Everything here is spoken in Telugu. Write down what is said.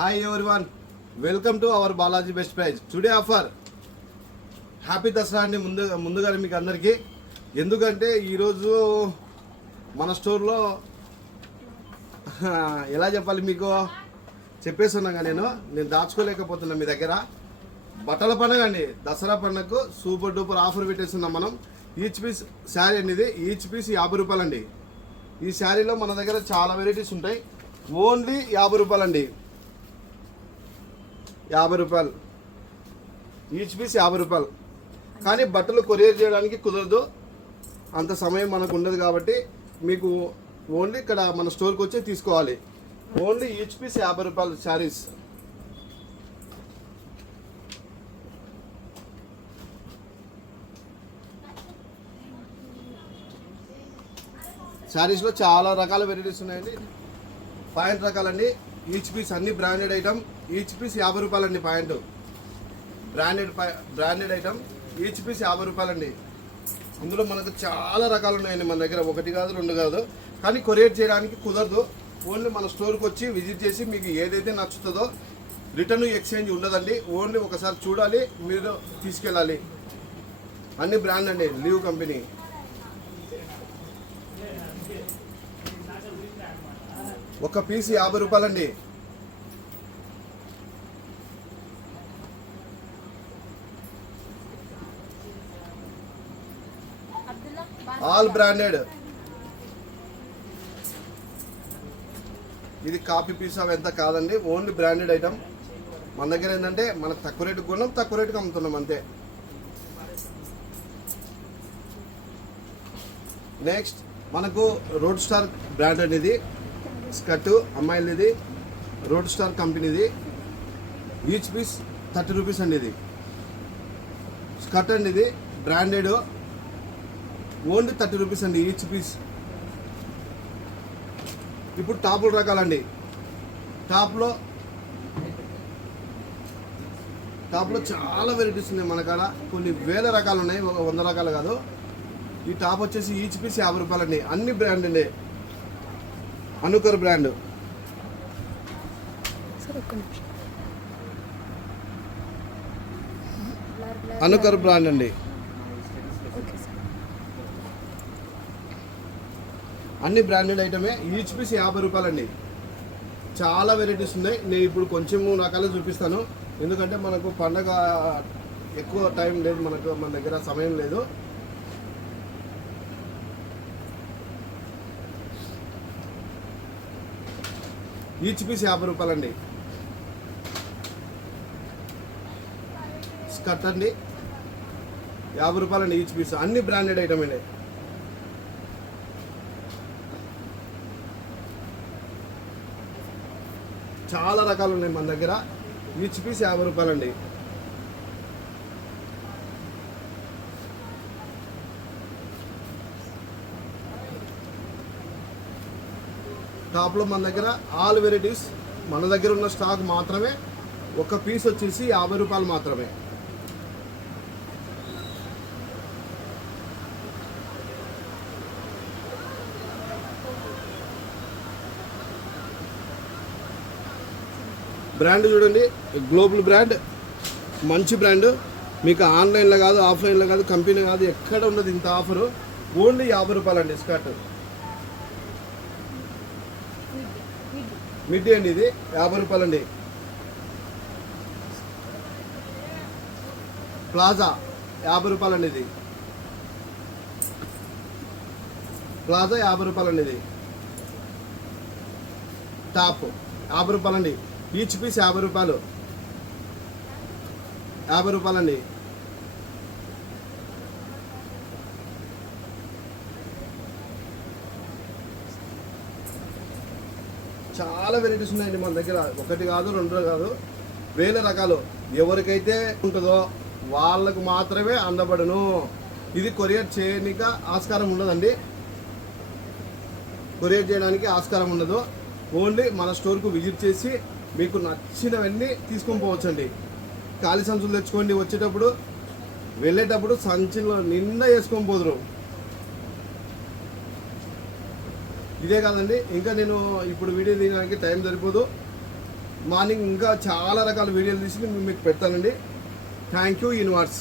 Hi everyone, welcome to our Balaji Best Price. Today offer happy Dasara అండి. ముందుగానే మీకు అందరికీ, ఎందుకంటే ఈరోజు మన స్టోర్లో ఎలా చెప్పాలి మీకు చెప్పేస్తున్నాగా నేను దాచుకోలేకపోతున్నా. మీ దగ్గర బట్టల పండుగ అండి, దసరా పండుగకు సూపర్ డూపర్ ఆఫర్ పెట్టేస్తున్నాం మనం. ఈచ్ పీస్ శారీ అండి, ఇది ఈచ్ పీస్ 50 రూపాయలు అండి. ఈ శారీలో మన దగ్గర చాలా వెరైటీస్ ఉంటాయి. ఓన్లీ 50 రూపాయలు అండి, 50 రూపాయలు ఈచ్ పీస్ 50 రూపాయలు. కానీ బట్టలు కొరియర్ చేయడానికి కుదరదు, అంత సమయం మనకు ఉండదు. కాబట్టి మీకు ఓన్లీ ఇక్కడ మన స్టోర్కి వచ్చి తీసుకోవాలి. ఓన్లీ ఈచ్ పీస్ 50 రూపాయలు శారీస్. శారీస్లో చాలా రకాల వెరైటీస్ ఉన్నాయండి. పాయింట్ రకాలండి, ఈచ్ పీస్ అన్ని బ్రాండెడ్ ఐటమ్. ఈచ్ పీస్ 50 రూపాయలండి. Point branded item each piece 50 రూపాయలండి. ఇందులో మనకు చాలా రకాలు ఉన్నాయండి మన దగ్గర, ఒకటి కాదు రెండు కాదు. కానీ కొరియర్ చేయడానికి కుదరదు. ఓన్లీ మన స్టోర్కి వచ్చి విజిట్ చేసి మీకు ఏదైతే నచ్చుతుందో రిటర్న్ ఎక్స్చేంజ్ ఉండదండి. ఓన్లీ ఒకసారి చూడాలి, మీరు తీసుకెళ్ళాలి. అన్ని బ్రాండ్ అండి, లీవ్ కంపెనీ. ఒక పీస్ 50 రూపాయలండి. All branded. ఇది కాపీ పీస్ అవి ఎంత కాదండి, ఓన్లీ బ్రాండెడ్ ఐటమ్. మన దగ్గర ఏంటంటే మనకు తక్కువ రేటుకి కొన్నాం, తక్కువ రేటుకి అమ్ముతున్నాం అంతే. నెక్స్ట్ మనకు రోడ్ స్టార్ బ్రాండ్ అనేది స్కర్ట్ అమ్మాయిలు, ఇది రోడ్ స్టార్ కంపెనీది. ఈచ్ పీస్ 30 రూపీస్ అండి. ఇది స్కర్ట్ అండి, ఇది బ్రాండెడ్, ఓన్లీ 30 రూపీస్ అండి ఈచ్ పీస్. ఇప్పుడు టాపుల రకాలండి. టాప్లో చాలా వెరైటీస్ ఉన్నాయి మన కాడ, కొన్ని వేల రకాలు ఉన్నాయి, 100 రకాలు కాదు. ఈ టాప్ వచ్చేసి ఈచ్ పీస్ 50 రూపాయలండి. అన్ని బ్రాండ్ అండి, అనుకర్ బ్రాండ్. అనుకర్ బ్రాండ్ అండి. అన్ని బ్రాండెడ్ ఐటమే. ఈచ్ పీస్ 50 రూపాయలండి. చాలా వెరైటీస్ ఉన్నాయి. నేను ఇప్పుడు కొంచెం రకాలు చూపిస్తాను, ఎందుకంటే మనకు పండగ ఎక్కువ టైం లేదు, మన దగ్గర సమయం లేదు. ఈచ్ పీస్ 50 రూపాయలండి. స్కర్ట్ అండి 50 రూపాయలండి ఈచ్ పీస్. అన్ని బ్రాండెడ్ ఐటమ్ అండి. చాలా రకాలు ఉన్నాయి మన దగ్గర. ఈచ్ పీస్ 50 రూపాయలండి. టాప్లో మన దగ్గర ఆల్ వెరైటీస్. మన దగ్గర ఉన్న స్టాక్ మాత్రమే. ఒక పీస్ వచ్చేసి 50 రూపాయలు మాత్రమే. బ్రాండ్ చూడండి, గ్లోబల్ బ్రాండ్, మంచి బ్రాండ్. మీకు ఆన్లైన్లో కాదు, ఆఫ్లైన్లో కాదు, కంపెనీ కాదు, ఎక్కడ ఉన్నది ఇంత ఆఫరు. ఓన్లీ 50 రూపాయలండి స్కర్ట్. మిడ్డీ అండి, ఇది 50 రూపాయలండి. ప్లాజా 50 రూపాయలండి. ఇది ప్లాజా 50 రూపాయలండి. ఇది టాప్ 50 రూపాయలండి. ఈచ్ పీస్ 50 రూపాయలు, 50 రూపాయలండి. చాలా వెరైటీస్ ఉన్నాయండి మన దగ్గర, ఒకటి కాదు రెండు కాదు, వేల రకాలు. ఎవరికైతే ఉంటుందో వాళ్ళకు మాత్రమే అందబడును. ఇది కొరియర్ చేయడానికి ఆస్కారం ఉండదండి, కొరియర్ చేయడానికి ఆస్కారం ఉండదు. ఓన్లీ మన స్టోర్కు విజిట్ చేసి మీకు నచ్చినవన్నీ తీసుకొని పోవచ్చండి. ఖాళీ సంచులు తెచ్చుకోండి, వచ్చేటప్పుడు వెళ్ళేటప్పుడు సంచులు నిండా వేసుకొని పోదురు. ఇదే కాదండి, ఇంకా నేను ఇప్పుడు వీడియో తీయడానికి టైం సరిపోదు. మార్నింగ్ ఇంకా చాలా రకాల వీడియోలు తీసి మీకు పెడతానండి. Thank you universe.